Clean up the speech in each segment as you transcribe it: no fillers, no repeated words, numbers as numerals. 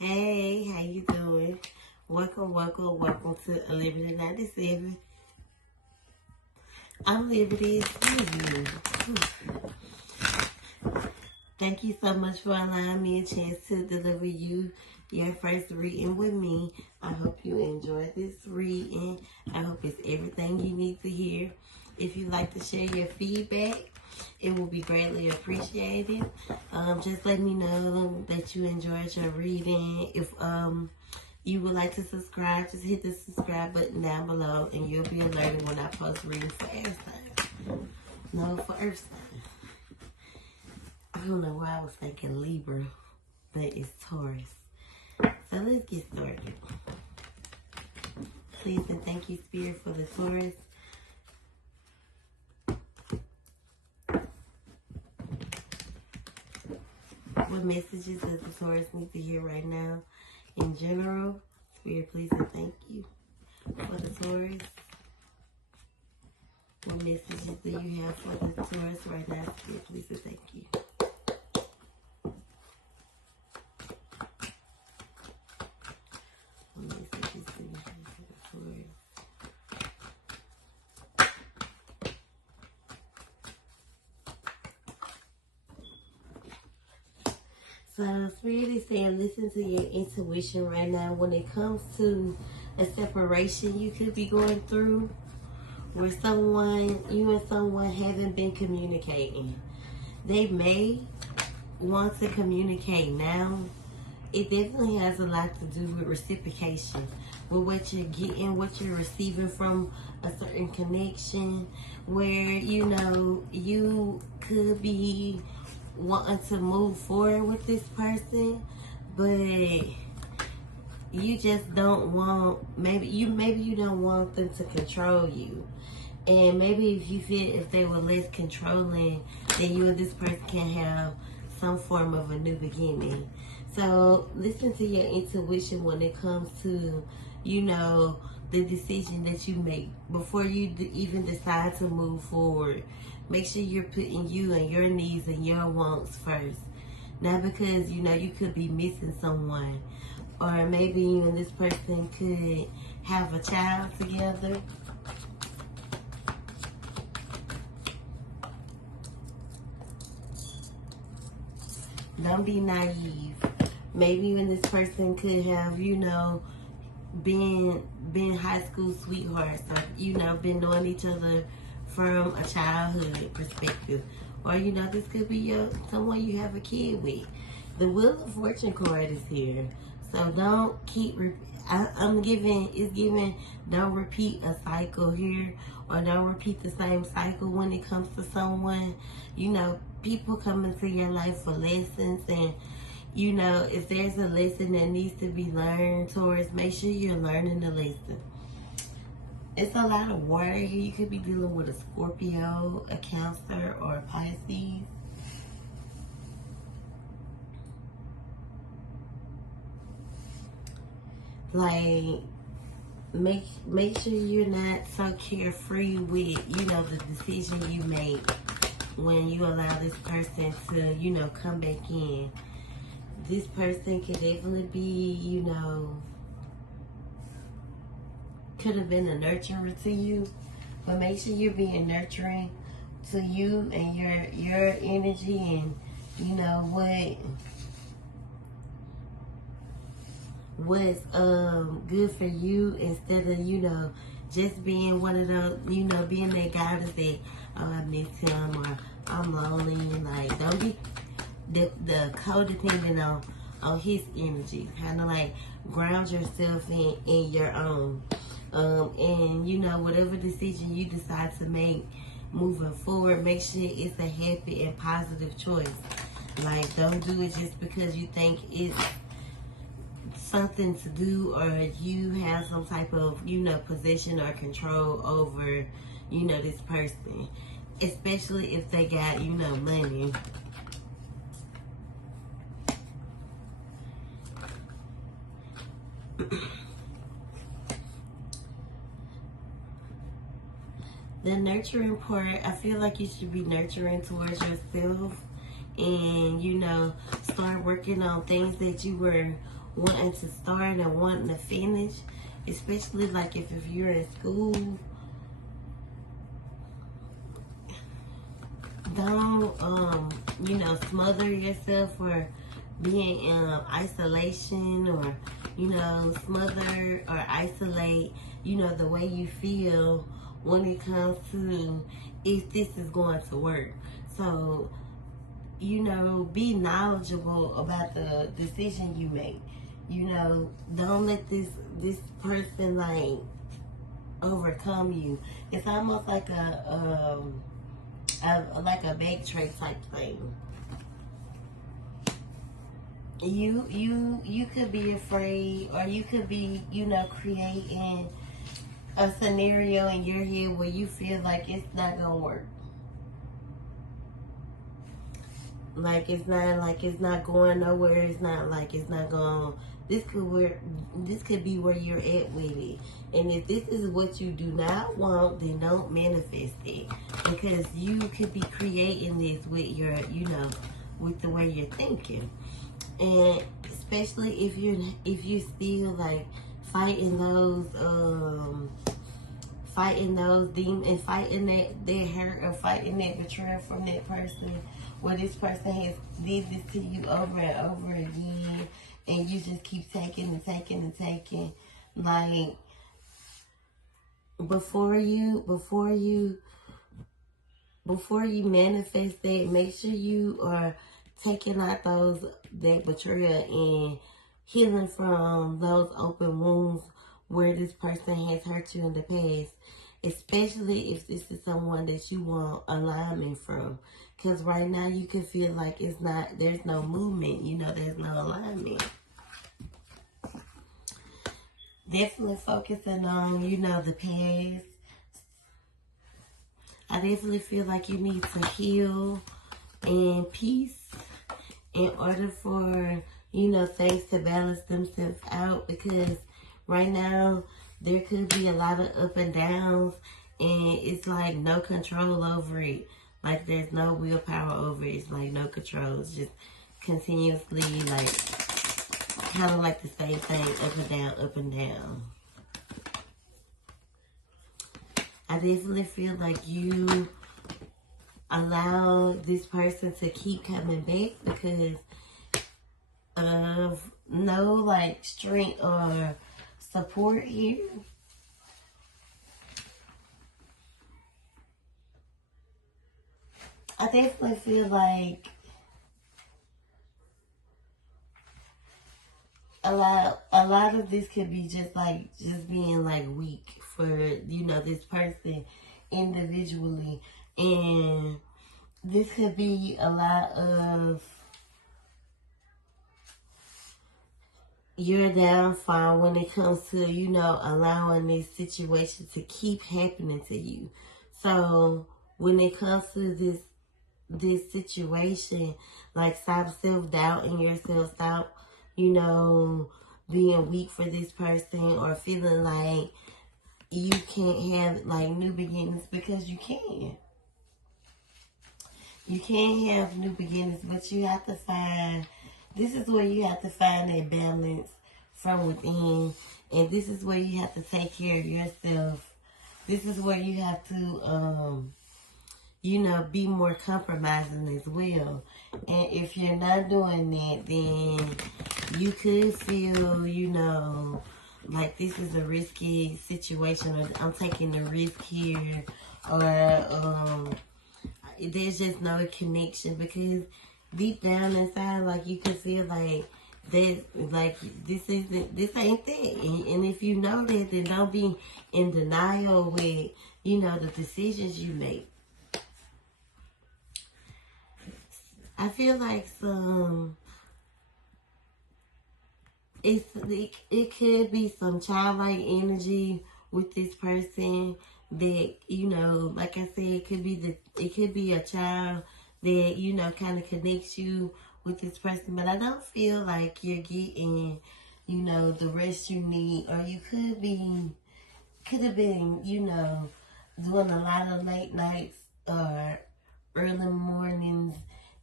Hey, how you doing? Welcome to Liberty 97. I'm Liberty. Excuse me. Thank you so much for allowing me a chance to deliver you your first reading with me. I hope you enjoyed this reading. I hope it's everything you need to hear. If you'd like to share your feedback, it will be greatly appreciated. Just let me know that you enjoyed your reading. If you would like to subscribe, just hit the subscribe button down below and you'll be alerted when I post readings for air signs. No, for earth signs. I don't know why I was thinking Libra, but it's Taurus. So let's get started. Please and thank you, Spirit, for the Taurus. What messages does the Taurus need to hear right now? In general, Spirit, please and thank you for the Taurus. What messages do you have for the Taurus right now? Spirit, please and thank you. What messages do you have for the Taurus? So Spirit is saying, listen to your intuition right now when it comes to a separation you could be going through, where you and someone haven't been communicating. They may want to communicate now. It definitely has a lot to do with reciprocation, with what you're getting, what you're receiving from a certain connection, where, you could be wanting to move forward with this person, but you just don't want, maybe you don't want them to control you. And maybe if you feel if they were less controlling, then you and this person can have some form of a new beginning. So listen to your intuition when it comes to, the decision that you make before you even decide to move forward. Make sure you're putting you and your needs and your wants first. Not because, you could be missing someone. Or maybe you and this person could have a child together. Don't be naive. Maybe you and this person could have, been high school sweethearts, or, been knowing each other from a childhood perspective. Or, this could be someone you have a kid with. The Wheel of Fortune card is here. So don't keep, it's giving, don't repeat a cycle here, or don't repeat the same cycle when it comes to someone. People come into your life for lessons, and, if there's a lesson that needs to be learned, Taurus, make sure you're learning the lesson. It's a lot of water here. You could be dealing with a Scorpio, a Cancer, or a Pisces. Like, make sure you're not so carefree with, the decision you make when you allow this person to, come back in. This person could definitely be, could have been a nurturer to you, but make sure you're being nurturing to you and your energy, and what's good for you, instead of just being one of those, being that guy that say, oh, I miss him, or I'm lonely. Like, don't be the codependent on his energy. Kind of like ground yourself in your own. And whatever decision you decide to make moving forward, make sure it's a happy and positive choice. Like, don't do it just because you think it's something to do, or you have some type of, possession or control over, this person. Especially if they got, money. The nurturing part, I feel like you should be nurturing towards yourself, and start working on things that you were wanting to start and wanting to finish, especially like if you're in school. Don't smother yourself or being in isolation, or smother or isolate the way you feel when it comes to if this is going to work. So be knowledgeable about the decision you make. Don't let this person like overcome you. It's almost like a bait tray type thing. You could be afraid, or you could be creating a scenario in your head where you feel like it's not gonna work. Like it's not going nowhere. It's not like it's not going. This could be where you're at with it. And if this is what you do not want, then don't manifest it, because you could be creating this with your with the way you're thinking. And especially if you still like fighting those demons, and fighting that hurt, or fighting that betrayal from that person, where this person has did this to you over and over again, and you just keep taking and taking and taking. Like before you manifest that, make sure you are taking out that betrayal and healing from those open wounds where this person has hurt you in the past, especially if this is someone that you want alignment from. Because right now you can feel like there's no movement, there's no alignment. Definitely focusing on, the past. I definitely feel like you need to heal and peace in order for, things to balance themselves out, because right now there could be a lot of up and downs, and it's like no control over it. Like there's no willpower over it. It's like no control. It's just continuously like kind of like the same thing, up and down, up and down. I definitely feel like you allow this person to keep coming back because of no like strength or support here. I definitely feel like a lot of this could be just being like weak for this person individually, and this could be a lot of your downfall when it comes to allowing this situation to keep happening to you. So when it comes to this situation, like stop self-doubting yourself, stop being weak for this person, or feeling like you can't have like new beginnings, because you can. You can have new beginnings, but you have to find, this is where you have to find that balance from within, and this is where you have to take care of yourself. This is where you have to be more compromising as well. And if you're not doing that, then you could feel, like this is a risky situation, or I'm taking the risk here, or there's just no connection, because deep down inside, like you can feel like that, like this ain't that. And if you know that, then don't be in denial with, the decisions you make. I feel like it could be some childlike energy with this person that, like I said, it could be a child that, kind of connects you with this person. But I don't feel like you're getting, the rest you need, or you could have been, doing a lot of late nights or early mornings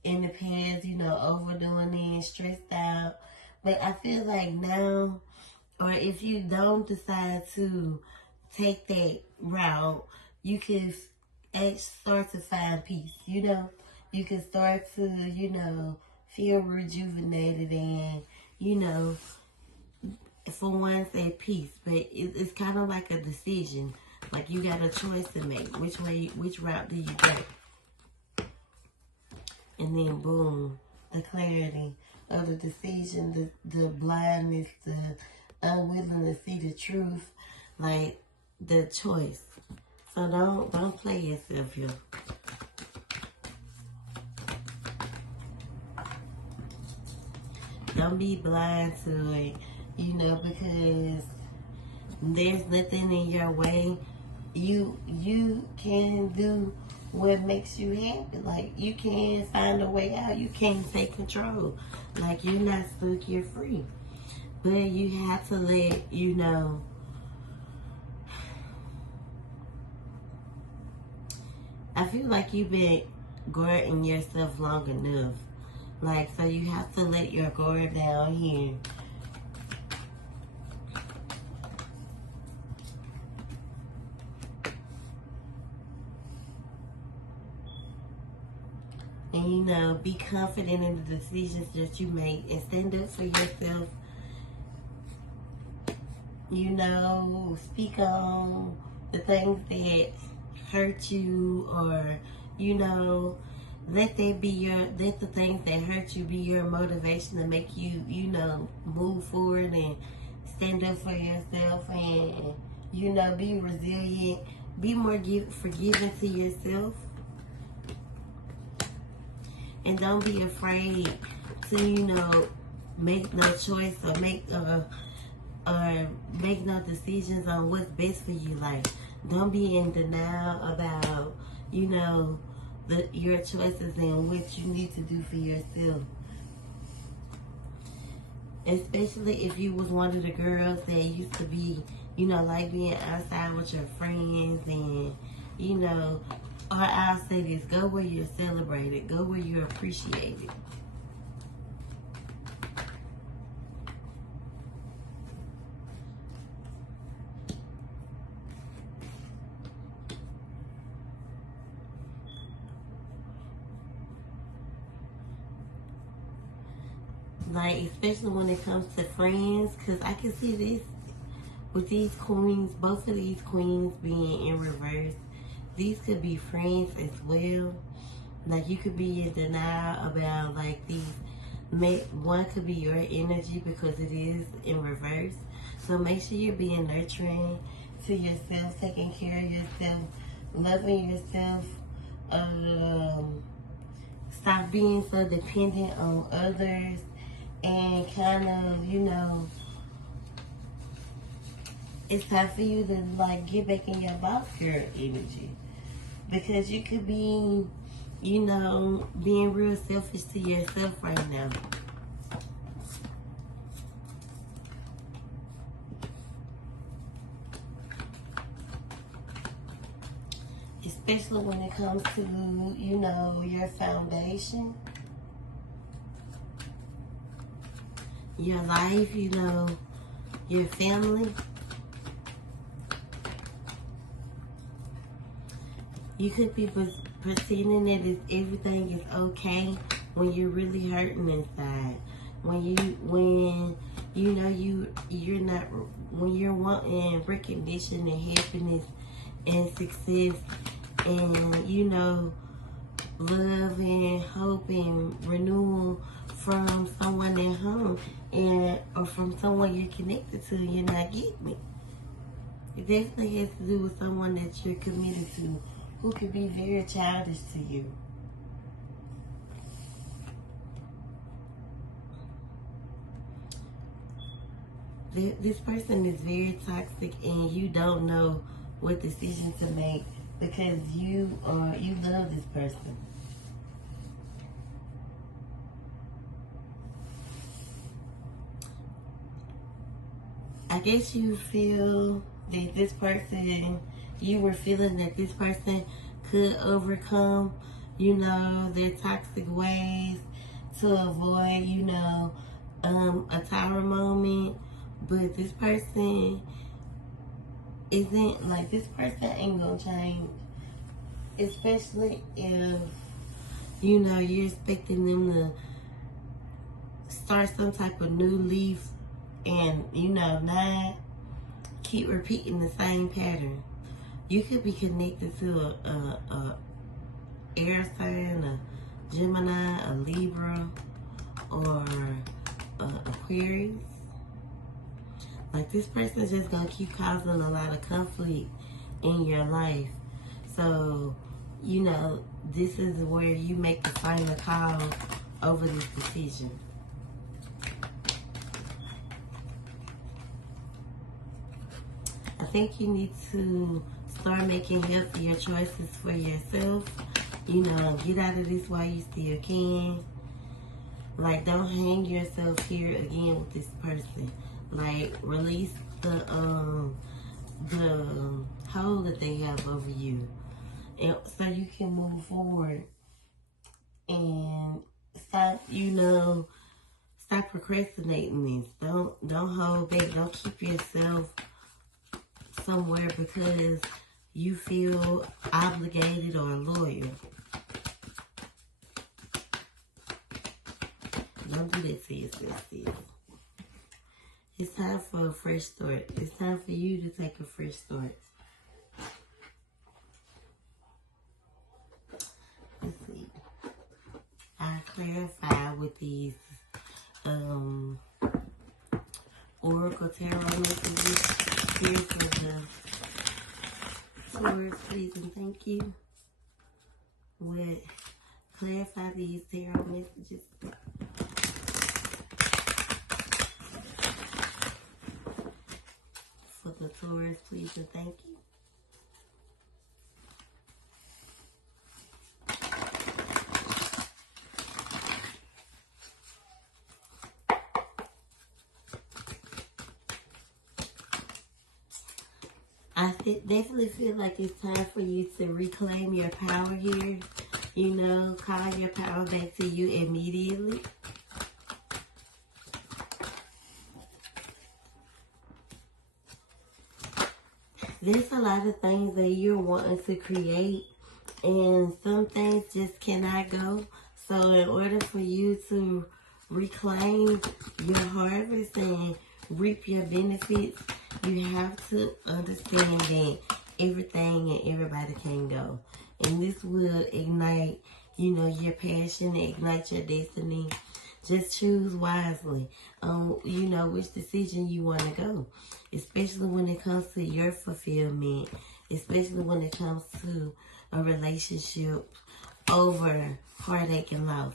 in the past, overdoing it, stressed out. But I feel like now, or if you don't decide to take that route, you can start to find peace, you know? You can start to, you know, feel rejuvenated and, you know, for once at peace. But it's kind of like a decision. Like you got a choice to make. Which route do you go? And then boom, the clarity of the decision, the blindness, the unwilling to see the truth, like the choice. So don't play yourself here. Don't be blind to it, you know, because there's nothing in your way. You can do what makes you happy. Like you can find a way out. You can take control. Like you're not stuck, you're free. But you have to let, you know, I feel like you've been guarding yourself long enough. Like, so you have to let your guard down here. And, you know, be confident in the decisions that you make and stand up for yourself. You know, speak on the things that hurt you, or, you know, let the things that hurt you be your motivation to make you, you know, move forward and stand up for yourself and, you know, be resilient, be more forgiving to yourself. And don't be afraid to, you know, make no choice or make no decisions on what's best for you. Like, don't be in denial about, you know, your choices and what you need to do for yourself. Especially if you was one of the girls that used to be, you know, like being outside with your friends and, you know, or I'll say this, go where you're celebrated, go where you're appreciated. Like, especially when it comes to friends, because I can see this with these queens, both of these queens being in reverse. These could be friends as well. Like, you could be in denial about, like, these. One could be your energy because it is in reverse. So make sure you're being nurturing to yourself, taking care of yourself, loving yourself. Stop being so dependent on others. And kind of, you know, it's time for you to, like, get back in your boss girl energy. Because you could be, you know, being real selfish to yourself right now. Especially when it comes to, you know, your foundation. Your life, you know, your family. You could be pretending that everything is okay when you're really hurting inside. When you know you're not, when you're wanting recognition and happiness and success and, you know, love and hope and renewal from someone at home or from someone you're connected to, you're not getting it. It definitely has to do with someone that you're committed to, who can be very childish to you. This person is very toxic and you don't know what decision to make because you love this person. I guess you feel that this person, you were feeling that this person could overcome, you know, their toxic ways to avoid, you know, a tower moment, but this person isn't, like, this person ain't gonna change, especially if, you know, you're expecting them to start some type of new leaf and, you know, not keep repeating the same pattern. You could be connected to a air sign, a Gemini, a Libra, or Aquarius. Like, this person is just gonna keep causing a lot of conflict in your life. So, you know, this is where you make the final call over this decision. I think you need to start making healthier choices for yourself. You know, get out of this while you still can. Like, don't hang yourself here again with this person. Like, release the hold that they have over you, and so you can move forward and stop, you know, stop procrastinating this. Don't hold back. Don't keep yourself somewhere because you feel obligated or loyal. Don't do that to yourself, sis. It's time for a fresh start. It's time for you to take a fresh start. Let's see. I clarify with these Oracle Tarot messages. Here for the Taurus, please and thank you. Would clarify these tarot messages. For the Taurus, please and thank you. I definitely feel like it's time for you to reclaim your power here. You know, call your power back to you immediately. There's a lot of things that you're wanting to create, and some things just cannot go. So in order for you to reclaim your harvest and reap your benefits, you have to understand that everything and everybody can go. And this will ignite, you know, your passion, ignite your destiny. Just choose wisely on, you know, which decision you want to go. Especially when it comes to your fulfillment. Especially when it comes to a relationship over heartache and loss.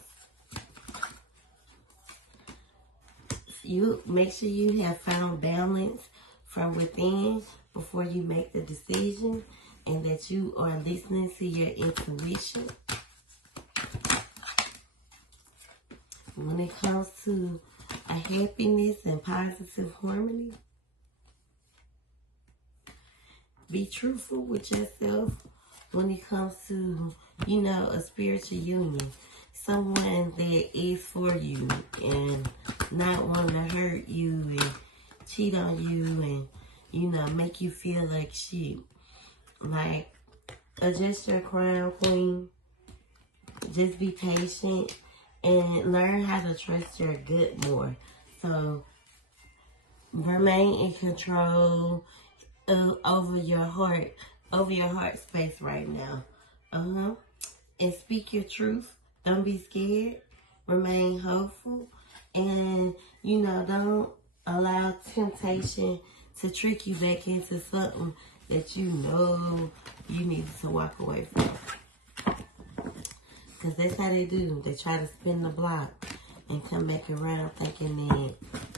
You make sure you have found balance from within before you make the decision, and that you are listening to your intuition. When it comes to a happiness and positive harmony, be truthful with yourself when it comes to, you know, a spiritual union. Someone that is for you and not wanting to hurt you and cheat on you and, you know, make you feel like shit. Like, adjust your crown, queen. Just be patient and learn how to trust your gut more. So, remain in control over your heart space right now. And speak your truth. Don't be scared. Remain hopeful. And, you know, don't allow temptation to trick you back into something that you know you need to walk away from. Because that's how they do. They try to spin the block and come back around thinking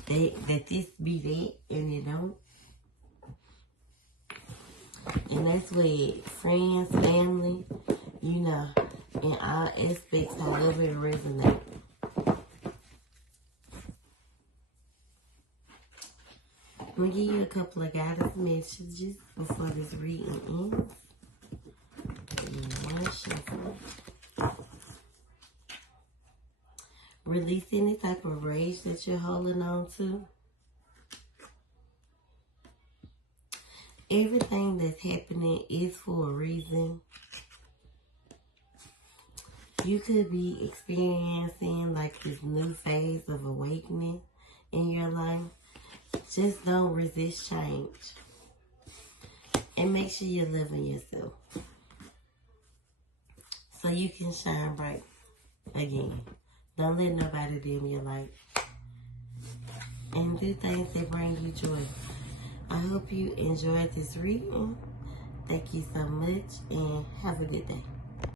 that this be that, and it don't. And that's with friends, family, you know, in all aspects, however it resonates. I'm going to give you a couple of guidance messages before this reading ends. One shuffle. Release any type of rage that you're holding on to. Everything that's happening is for a reason. You could be experiencing like this new phase of awakening in your life. Just don't resist change. And make sure you're loving yourself, so you can shine bright again. Don't let nobody dim your light. And do things that bring you joy. I hope you enjoyed this reading. Thank you so much and have a good day.